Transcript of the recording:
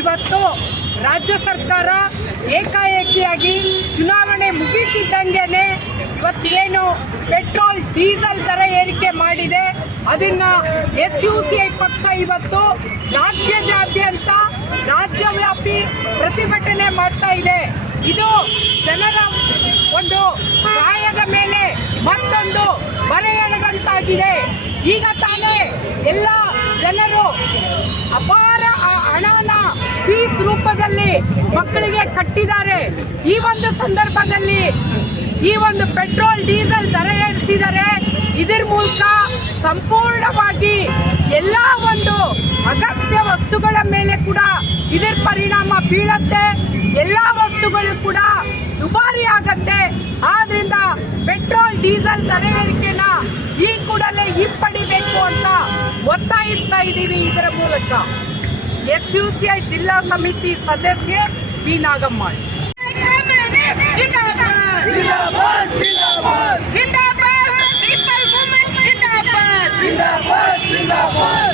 ಇವತ್ತು ರಾಜ್ಯ ಸರ್ಕಾರ ಏಕಾಏಕಿಯಾಗಿ ಚುನಾವಣೆ ಇವತ್ತು ಏನು ಪೆಟ್ರೋಲ್, ಡೀಸೆಲ್ ದರ ಏರಿಕೆ ಮಾಡಿದೆ. ಅದನ್ನ ಎಸ್ ಯು ಸಿ ಐ ಪಕ್ಷ ಇವತ್ತು ರಾಜ್ಯದಾದ್ಯಂತ ರಾಜ್ಯವ್ಯಾಪಿ ಪ್ರತಿಭಟನೆ ಮಾಡ್ತಾ ಇದೆ. ಇದು ಜನರ ಒಂದು ಗಾಯದ ಮೇಲೆ ಮತ್ತೊಂದು ಬರೆ ಎಳೆದಂತಾಗಿದೆ ಈಗ ತಾನೇ ಎಲ್ಲ ಜನರು ಅಪಾರ ಹಣವನ್ನ ಫೀಸ್ ರೂಪದಲ್ಲಿ ಮಕ್ಕಳಿಗೆ ಕಟ್ಟಿದ್ದಾರೆ. ಈ ಒಂದು ಸಂದರ್ಭದಲ್ಲಿ ಈ ಒಂದು ಪೆಟ್ರೋಲ್, ಡೀಸೆಲ್ ದರ ಏರಿಸಿದರೆ ಇದರ ಮೂಲಕ ಸಂಪೂರ್ಣವಾಗಿ ಎಲ್ಲ ಒಂದು ಅಗತ್ಯ ವಸ್ತುಗಳ ಮೇಲೆ ಕೂಡ ಇದರ ಪರಿಣಾಮ ಬೀಳತ್ತೆ. ಎಲ್ಲ ವಸ್ತುಗಳು ಕೂಡ ದುಬಾರಿ ಆಗತ್ತೆ. ಆದ್ರಿಂದ ಪೆಟ್ರೋಲ್, ಡೀಸೆಲ್ ದರ ಏರಿಕೆನ ಈ ಕೂಡಲೇ ಹಿಂಪಡಿಬೇಕು ಅಂತ ಒತ್ತಾಯಿಸ್ತಾ ಇದ್ದೀವಿ ಇದರ ಮೂಲಕ. एसयूसीआई जिला समिति सदस्य बी ನಾಗಮ್ಮ जिंदाबाद जिंदाबाद जिंदाबाद जिंदाबाद जिंदाबाद